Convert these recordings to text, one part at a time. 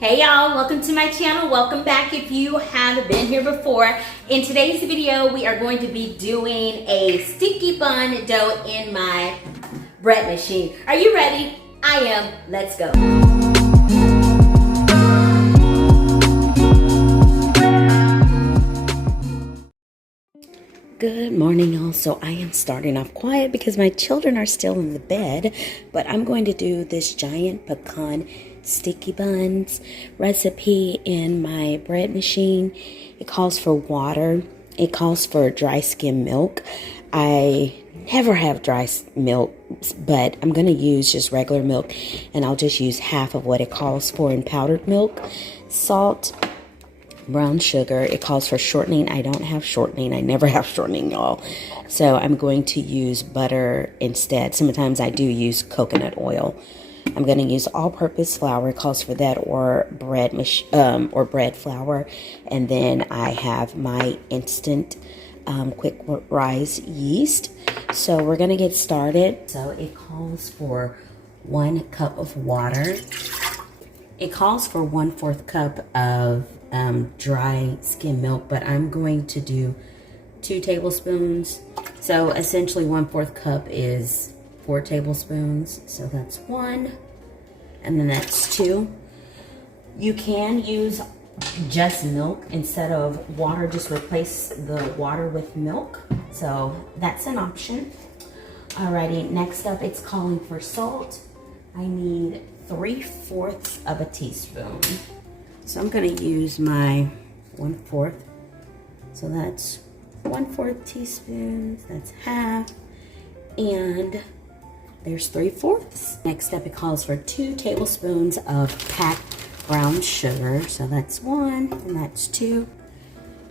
Hey y'all, welcome to my channel. Welcome back if you have been here before. In today's video, we are going to be doing a sticky bun dough in my bread machine. Are you ready? I am. Let's go. Good morning, y'all. So I am starting off quiet because my children are still in the bed, but I'm going to do this giant pecan sticky buns recipe in my bread machine. It calls for water. It calls for dry skim milk. I never have dry milk, but I'm going to use just regular milk, and I'll just use half of what it calls for in powdered milk, salt, brown sugar. It calls for shortening. I don't have shortening. I never have shortening, y'all. So I'm going to use butter instead. Sometimes I do use coconut oil. I'm going to use all-purpose flour. It calls for that, or bread flour. And then I have my instant quick rise yeast. So we're going to get started. So it calls for 1 cup of water. It calls for 1/4 cup of dry skim milk, but I'm going to do 2 tablespoons. So essentially 1/4 cup is 4 tablespoons. So that's 1, and then that's 2. You can use just milk instead of water. Just replace the water with milk. So that's an option. Alrighty, next up it's calling for salt. I need 3/4 of a teaspoon. So I'm going to use my 1/4. So that's 1/4 teaspoon. That's half. And there's 3/4. Next up, it calls for 2 tablespoons of packed brown sugar. So that's 1 and that's 2.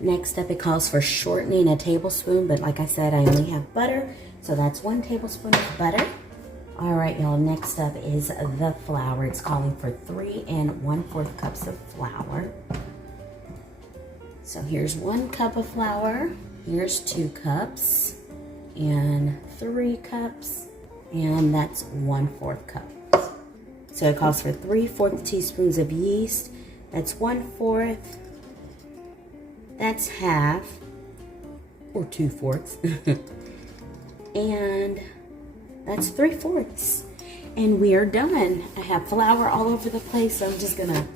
Next up, it calls for shortening, a tablespoon. But like I said, I only have butter. So that's 1 tablespoon of butter. All right, y'all, next up is the flour. It's calling for 3 1/4 cups of flour. So here's 1 cup of flour. Here's 2 cups and 3 cups, and that's 1/4 cup. So it calls for 3/4 teaspoons of yeast. That's 1/4. That's half, or 2/4. And that's 3/4, and we are done. I have flour all over the place, so I'm just gonna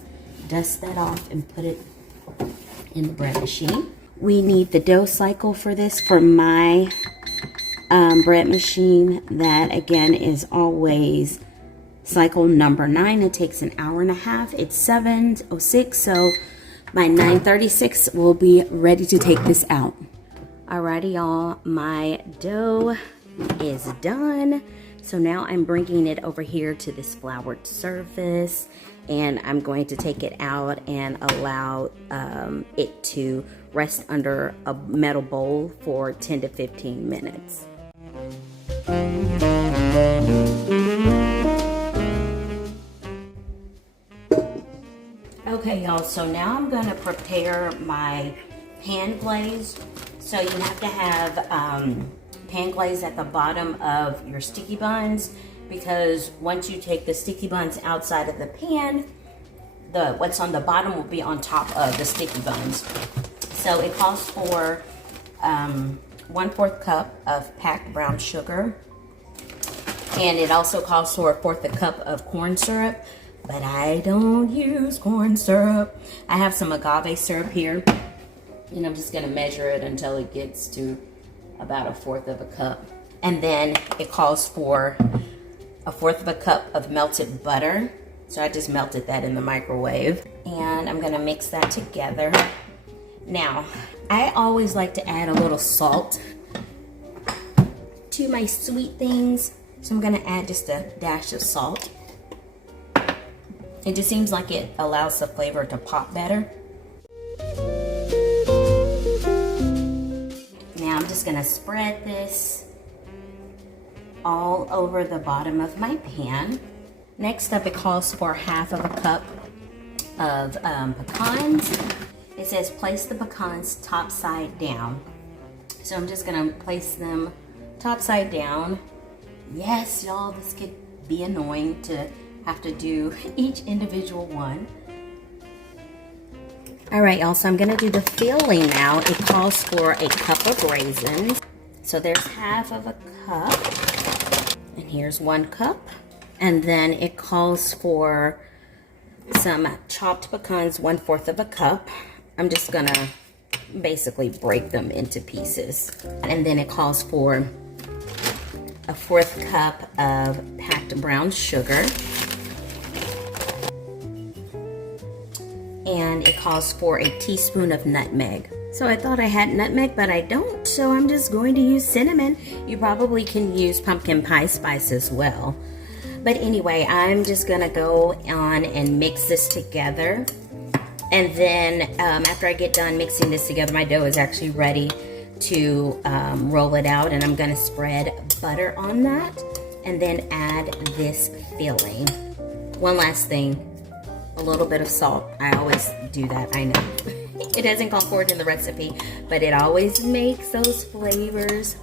dust that off and put it in the bread machine. We need the dough cycle for this. For my bread machine, that again is always cycle number 9. It takes an hour and a half. It's 7:06, so by 9:36 we'll be ready to take this out. Alrighty, y'all, my dough is done. So now I'm bringing it over here to this floured surface, and I'm going to take it out and allow it to rest under a metal bowl for 10 to 15 minutes. Okay, y'all, so now I'm going to prepare my pan glaze. So you have to have pan glaze at the bottom of your sticky buns, because once you take the sticky buns outside of the pan, what's on the bottom will be on top of the sticky buns. So it calls for 1/4 cup of packed brown sugar, and it also calls for 1/4 cup of corn syrup, but I don't use corn syrup. I have some agave syrup here, and I'm just gonna measure it until it gets to about 1/4 of a cup. And then it calls for 1/4 of a cup of melted butter. So I just melted that in the microwave, and I'm gonna mix that together. Now, I always like to add a little salt to my sweet things. So I'm gonna add just a dash of salt. It just seems like it allows the flavor to pop better. Now I'm just gonna spread this all over the bottom of my pan. Next up, it calls for 1/2 of a cup of pecans. It says place the pecans top side down. So I'm just gonna place them top side down. Yes, y'all, this could be annoying to have to do each individual one. All right, y'all, so I'm gonna do the filling now. It calls for a cup of raisins. So there's half of a cup, and here's 1 cup. And then it calls for some chopped pecans, 1/4 of a cup. I'm just gonna basically break them into pieces. And then it calls for a 1/4 cup of packed brown sugar. And it calls for a teaspoon of nutmeg. So I thought I had nutmeg, but I don't, so I'm just going to use cinnamon. You probably can use pumpkin pie spice as well. But anyway, I'm just gonna go on and mix this together. And then after I get done mixing this together, my dough is actually ready to roll it out, and I'm gonna spread butter on that and then add this filling. One last thing, a little bit of salt. I always do that, I know. It doesn't call for it in the recipe, but it always makes those flavors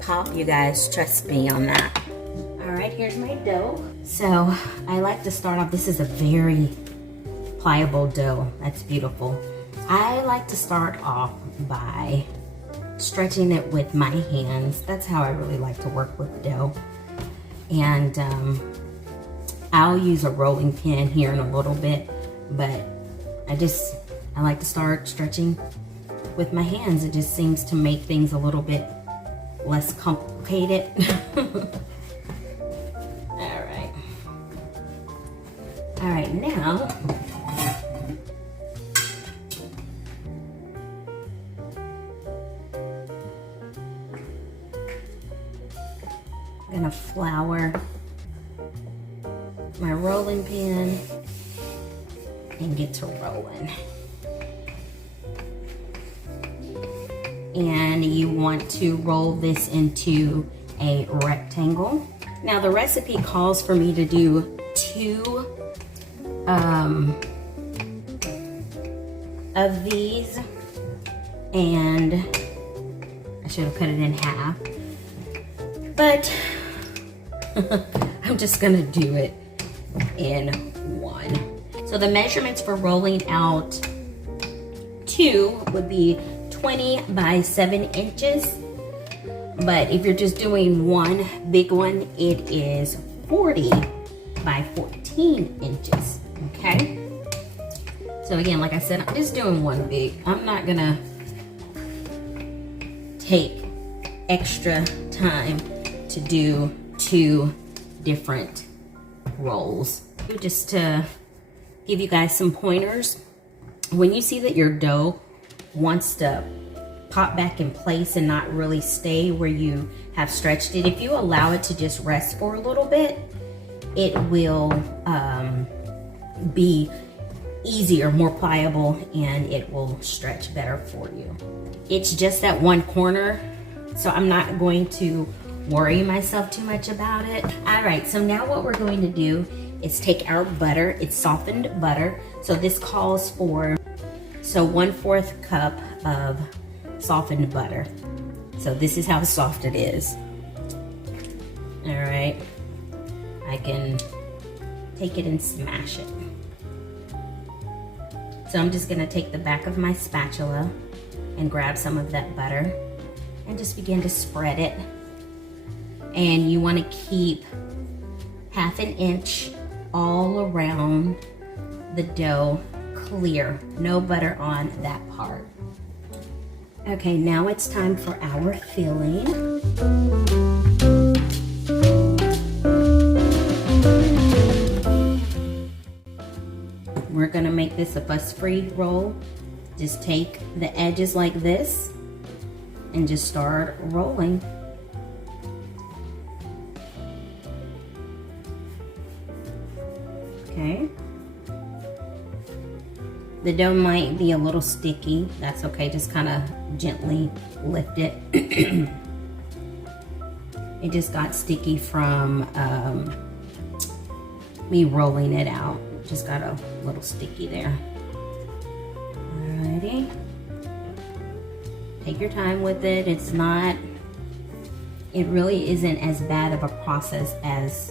pop, you guys. Trust me on that. All right, here's my dough. So I like to start off, this is a very pliable dough. That's beautiful. I like to start off by stretching it with my hands. That's how I really like to work with dough. And I'll use a rolling pin here in a little bit, but I like to start stretching with my hands. It just seems to make things a little bit less complicated. All right, now I'm gonna flour my rolling pin and get to rolling. And you want to roll this into a rectangle. Now the recipe calls for me to do 2 of these, and I should have cut it in half, but I'm just gonna do it in 1. So the measurements for rolling out 2 would be 20 by 7 inches, but if you're just doing 1 big one, it is 40 by 14 inches, okay? So again, like I said, I'm just doing 1 big. I'm not gonna take extra time to do 2 different rolls. Just to give you guys some pointers, when you see that your dough wants to pop back in place and not really stay where you have stretched it, if you allow it to just rest for a little bit, it will be easier, more pliable, and it will stretch better for you. It's just that one corner, so I'm not going to worry myself too much about it. All right, so now what we're going to do is take our butter. It's softened butter. So this calls for 1/4 cup of softened butter. So this is how soft it is. All right, I can take it and smash it. So I'm just gonna take the back of my spatula and grab some of that butter and just begin to spread it. And you wanna keep 1/2 inch all around the dough clear, no butter on that part. Okay, now it's time for our filling. We're gonna make this a fuss-free roll. Just take the edges like this and just start rolling. Okay. The dough might be a little sticky. That's okay, just kind of gently lift it. It just got sticky from me rolling it out. Just got a little sticky there. Alrighty. Take your time with it. It really isn't as bad of a process as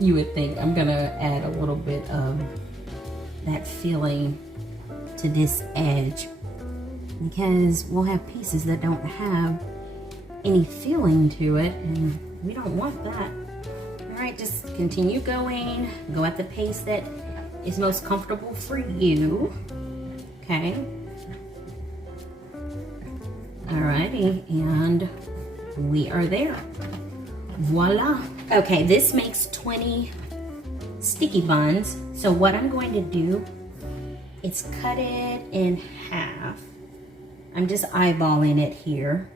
you would think. I'm gonna add a little bit of that filling to this edge, because we'll have pieces that don't have any feeling to it, and we don't want that. All right, just continue going. Go at the pace that is most comfortable for you. Okay. Alrighty, and we are there. Voila. Okay, this makes 20 sticky buns. So what I'm going to do is cut it in half. I'm just eyeballing it here.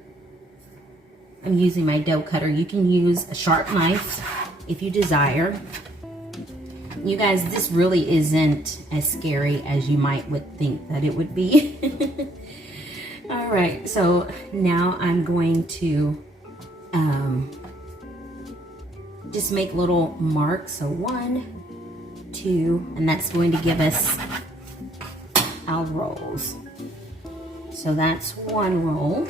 I'm using my dough cutter. You can use a sharp knife if you desire. You guys, this really isn't as scary as you would think that it would be. All right, so now I'm going to just make little marks. So 1, 2, and that's going to give us our rolls. So that's one roll.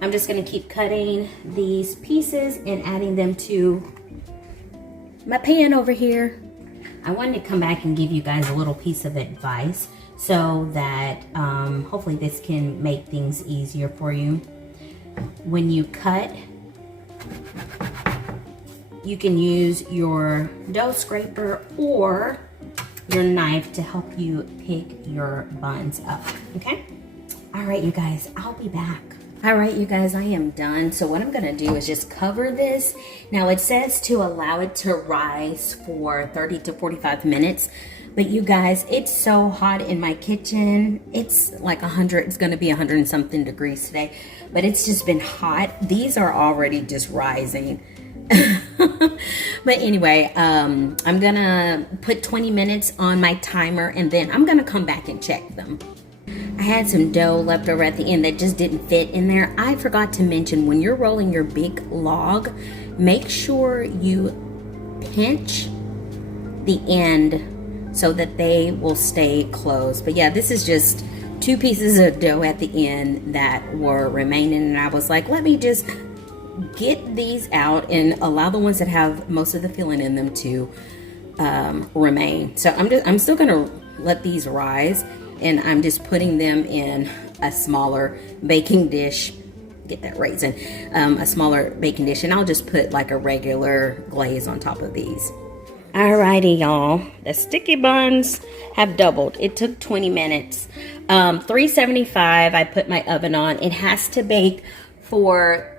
I'm just going to keep cutting these pieces and adding them to my pan over here. I wanted to come back and give you guys a little piece of advice so that hopefully this can make things easier for you. When you cut, you can use your dough scraper or your knife to help you pick your buns up, okay? All right, you guys, I'll be back. All right, you guys, I am done. So what I'm gonna do is just cover this. Now it says to allow it to rise for 30 to 45 minutes. But you guys, it's so hot in my kitchen. It's like 100, it's gonna be 100 and something degrees today. But it's just been hot. These are already just rising. But anyway, I'm gonna put 20 minutes on my timer and then I'm gonna come back and check them. I had some dough left over at the end that just didn't fit in there. I forgot to mention, when you're rolling your big log, make sure you pinch the end so that they will stay closed. But yeah, this is just 2 pieces of dough at the end that were remaining, and I was like, let me just get these out and allow the ones that have most of the filling in them to remain. So I'm still gonna let these rise, and I'm just putting them in a smaller baking dish. Get that raisin, a smaller baking dish, and I'll just put like a regular glaze on top of these. Alrighty, y'all, the sticky buns have doubled. It took 20 minutes. 375, I put my oven on. It has to bake for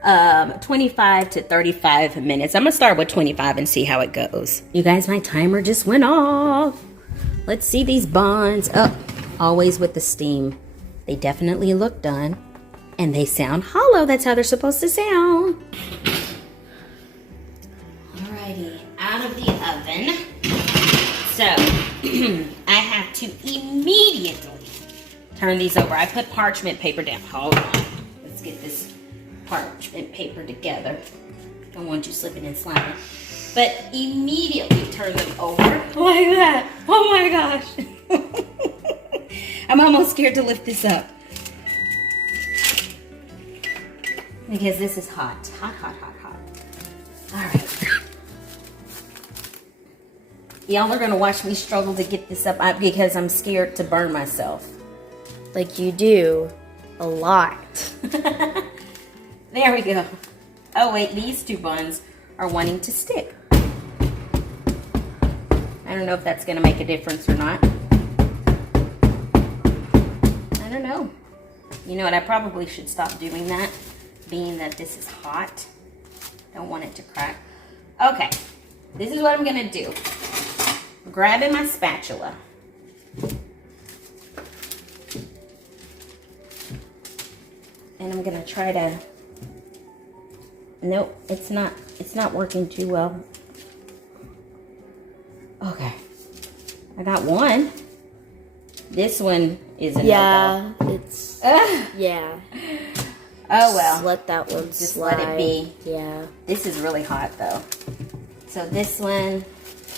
25 to 35 minutes. I'm gonna start with 25 and see how it goes. You guys, my timer just went off. Let's see these buns. Oh, always with the steam. They definitely look done, and they sound hollow. That's how they're supposed to sound. Alrighty, out of the oven. So I have to immediately turn these over. I put parchment paper down. Hold on. Let's get this parchment paper together. Don't want you slipping and sliding. But immediately turn them over like that. Oh my gosh. I'm almost scared to lift this up, because this is hot. Hot, hot, hot, hot. All right. Y'all are gonna watch me struggle to get this up because I'm scared to burn myself. Like you do a lot. There we go. Oh wait, these 2 buns are wanting to stick. I don't know if that's gonna make a difference or not. I don't know. You know what, I probably should stop doing that, being that this is hot. Don't want it to crack. Okay, this is what I'm gonna do. Grabbing my spatula. And I'm gonna try to, nope, it's not working too well. Okay, I got one. This one is a yeah, no-go. it's yeah. Oh well. Just let that one Just slide. let it be. Yeah. This is really hot though. So this one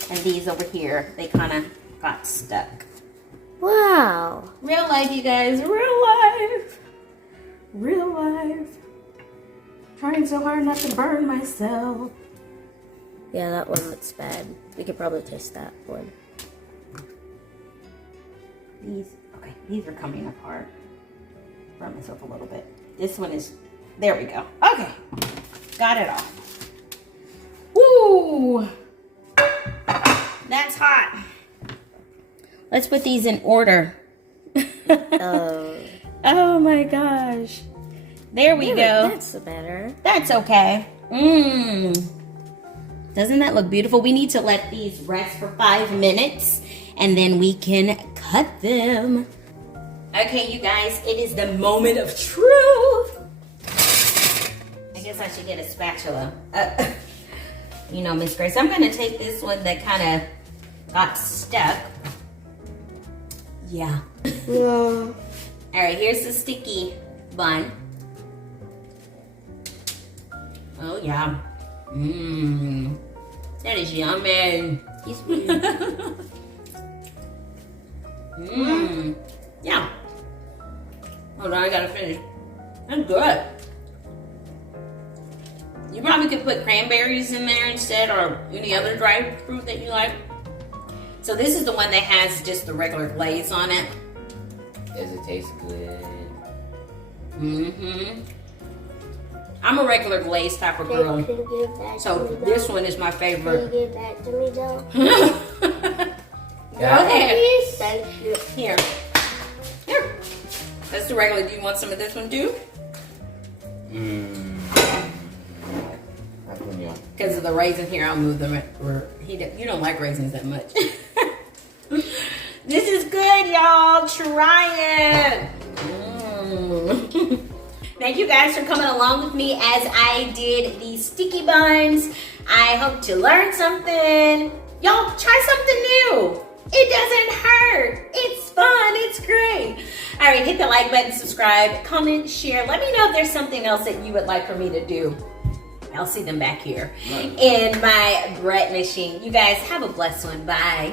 and these over here, they kind of got stuck. Wow. Real life, you guys. Real life. Real life. Trying so hard not to burn myself. Yeah, that one looks bad. We could probably taste that one. These are coming apart. Burn myself a little bit. This one is, there we go. Okay, got it all. Woo! That's hot. Let's put these in order. Oh my gosh. There we go. That's better. That's okay. Mmm. Doesn't that look beautiful? We need to let these rest for 5 minutes and then we can cut them. Okay, you guys, it is the moment of truth. I guess I should get a spatula. You know, Miss Grace, I'm gonna take this one that kind of got stuck. Yeah. Yeah. All right, here's the sticky bun. Oh yeah. Mmm. That is yummy. Mmm. Yeah. Hold on, I gotta finish. That's good. You probably could put cranberries in there instead, or any other dried fruit that you like. So this is the one that has just the regular glaze on it. Does it taste good? Mm-hmm. I'm a regular glaze type of girl. Can you give that So to me, this though? one is my Can favorite. you give that to me, though? Go ahead. Thank you. Here. Here. That's the regular. Do you want some of this one too? Because of the raisin here, I'll move them. You don't like raisins that much. This is good, y'all. Try it. Thank you guys for coming along with me as I did these sticky buns. I hope to learn something. Y'all try something new. It doesn't hurt. It's fun. It's great. All right, hit the like button, subscribe, comment, share. Let me know if there's something else that you would like for me to do. I'll see them back here in my bread machine. You guys have a blessed one. Bye.